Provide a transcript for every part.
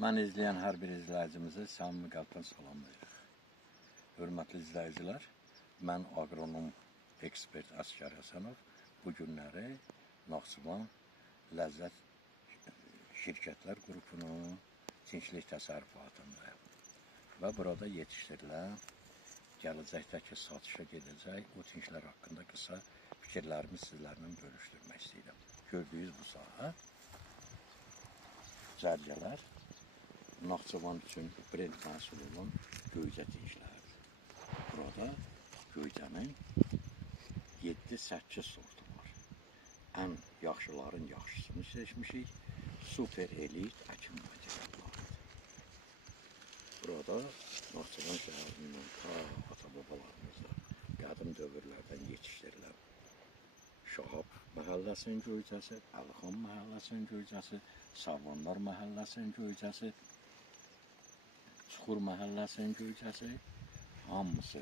Mən izləyən hər bir izləyicimizi samimi qəlbdən salamlayırıq. Hörmətli izləyicilər, mən aqronom ekspert Əsgər Həsənov bu günləri Naxçıvan Ləzzət Şirkətlər Qrupunun tinçlik təsərrüfatındayım. Və burada yetişdirilən, gələcəkdəki satışa gedəcək o tinçlər haqqında qısa fikirlərimi sizlərlə bölüşdürmək istəyirəm. Gördüyünüz bu sahə cərgələr Naxçıvan üçün brend məhsulu olan göycə tinçləridir. Burada göycənin 7-8 sortu var. Ən yaxşıların yaxşısını seçmişik. Super elit əkin materiallarıdır. Burada Naxçıvan şəhərindən ta ata-babalarımızda qədim dövrlərdən yetişdirilən Şahab məhəlləsinin göycəsi, Əlixan məhəlləsinin göycəsi, Sarvanlar məhəlləsinin göycəsi, Çuxur məhəlləsinin göycəsi, hamısı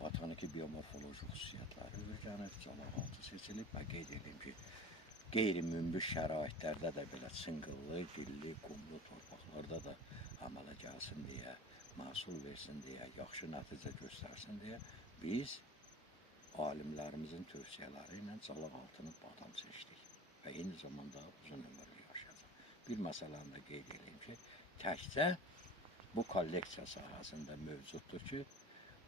botaniki biomorfoloji xüsusiyyətləri öyrənib, calahatı seçilib və qeyd edeyim ki, qeyri-münbüş şəraitlərdə də belə çınqıllı, gilli, qumlu torpaqlarda da əmələ gəlsin deyə, məhsul versin deyə, yaxşı nəticə göstərsin deyə biz alimlərimizin tövsiyələri ilə calahatını badam seçdik və eyni zamanda uzun ömürlü yaşayacaq. Bir məsələni də qeyd edeyim ki, təkcə bu kolleksiya sahəsində mövcuddur ki,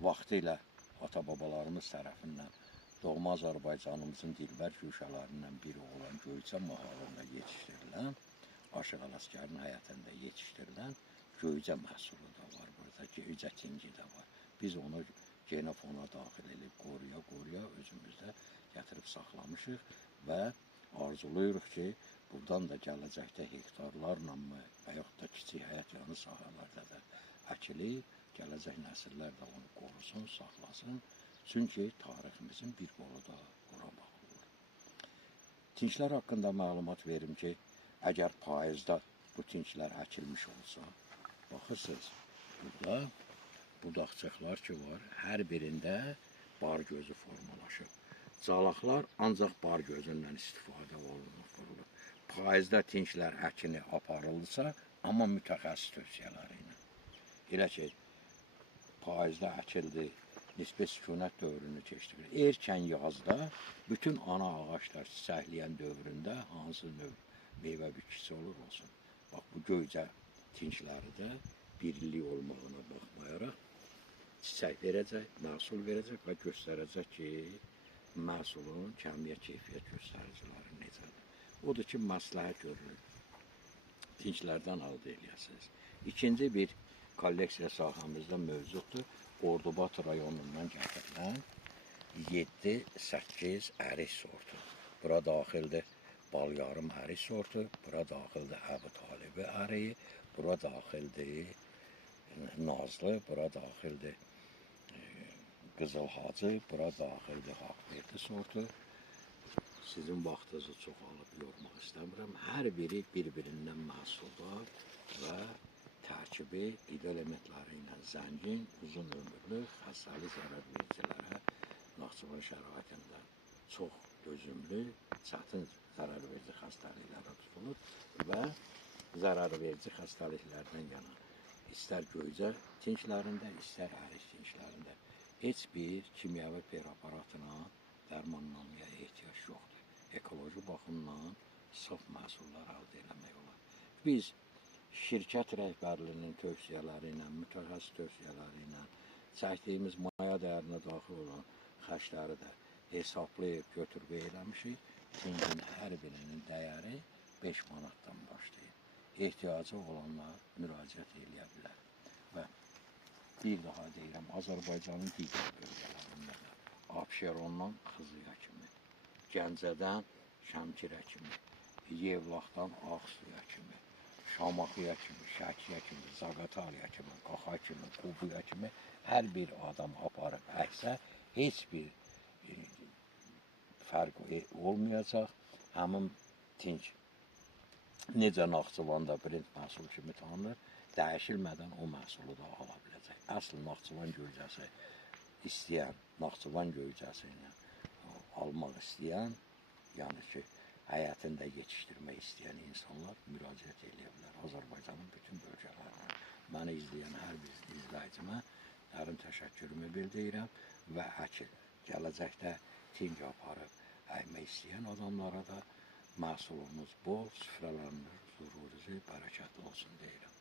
vaxtilə ata-babalarımız tərəfindən doğma Azərbaycanımızın dilbər güşələrindən biri olan Göycə mahalında yetişdirilən, Aşıq Ələsgərin həyətində yetişdirilən Göycə məhsulu da var burada, Göycə tinci də var. Biz onu genofona daxil edib, qoruya özümüzdə gətirib saxlamışıq və arzuluyuruq ki, buradan da gələcəkdə hektarlarla mı və yaxud da kiçik həyət yanı sahələrdə də əkilib, gələcək nəsillər də onu qorusun, saxlasın. Çünki tariximizin bir qolu da ora baxılır. Tinçlər haqqında məlumat verim ki, əgər payızda bu tinçlər əkilmiş olsa, baxırsınız, burada budaqçıqlar ki var, hər birində bar gözü formalaşıb. Calaqlar ancaq bar gözündən istifadə olunur. Payızda tinçlər əkini aparılırsa, amma mütəxəssis tövsiyələri ilə. Elə ki, payızda əkildi, nisbət sükunət dövrünü keçdirir. Erkən yazda bütün ana ağaçlar çiçəkləyən dövründə hansı növ meyvə bitkisi olur olsun. Bax, bu göycə tinçləri də birlik olmağına baxmayaraq çiçək verəcək, məhsul verəcək və göstərəcək ki, məhsulun kəmiyyət keyfiyyət göstəriciləri necədir. Odur ki, məsləhət görülür, tinçlərdən əldə edəsiniz. İkinci bir kolleksiya sahəmizdə mövcuddur. Ordubad rayonundan gətirilən 7-8 ərik sortu. Bura daxildir balyarım ərik sortu, bura daxildir Əbu Talibi əriyi, bura daxildir Nazlı, bura daxildir Qızıl Hacı, bura daxildir Haqverdi sortu. Sizin vaxtınızı çox alıb yormaq istəmirəm. Hər biri bir-birindən məhsuldar və tərkibi qida elementləri ilə zəngin, uzun ömürlü, xəstəlik zərər vericilərə Naxçıvan şəraitində çox dözümlü, çətin zərər verici xəstəliklərə tutulur və zərər verici xəstəliklərdən yana istər göycə tinçlərində, istər ərik tinçlərində heç bir kimyəvi preparatına, dərmanlamaya ehtiyac yoxdur. Ekoloji baxımdan saf məhsullar əldə eləmək olar. Biz şirkət rəhbərliyinin tövsiyələri ilə, mütəxəssis tövsiyələri ilə çəkdiyimiz maya dəyərinə daxil olan xərcləri də hesablayıb götür-qoy eləmişik. Tincin hər birinin dəyəri 5 manatdan başlayır. Ehtiyacı olanlar müraciət eləyə bilər. Və bir daha deyirəm, Azərbaycanın digər bölgələrində də Abşerondan Xızıya kimi, Gəncədən Şəmkirə kimi, Yevlaxdan Ağsuya kimi, Şamaxıya kimi, Şəkiyə kimi, Zaqataliya kimi, Qaxa kimi, Qubuya kimi hər bir adam aparıb əksə, heç bir fərq olmayacaq. Həmin tinç necə Naxçıvanda brend məhsulu kimi tanınır, dəyişilmədən o məhsulu da ala biləcək. Əsl Naxçıvan göycəsi istəyən, Naxçıvan göycəsi ilə almaq istəyən, yəni ki, həyatında yetişdirmək istəyən insanlar müraciət edə bilər Azərbaycanın bütün bölgələrinə. Məni izləyən hər bir izləyicimə dərin təşəkkürümü bildirirəm və gələcəkdə ting aparıb əymək istəyən adamlara da məhsulumuz bol, süfrələriniz ruzi, bərəkətli olsun deyirəm.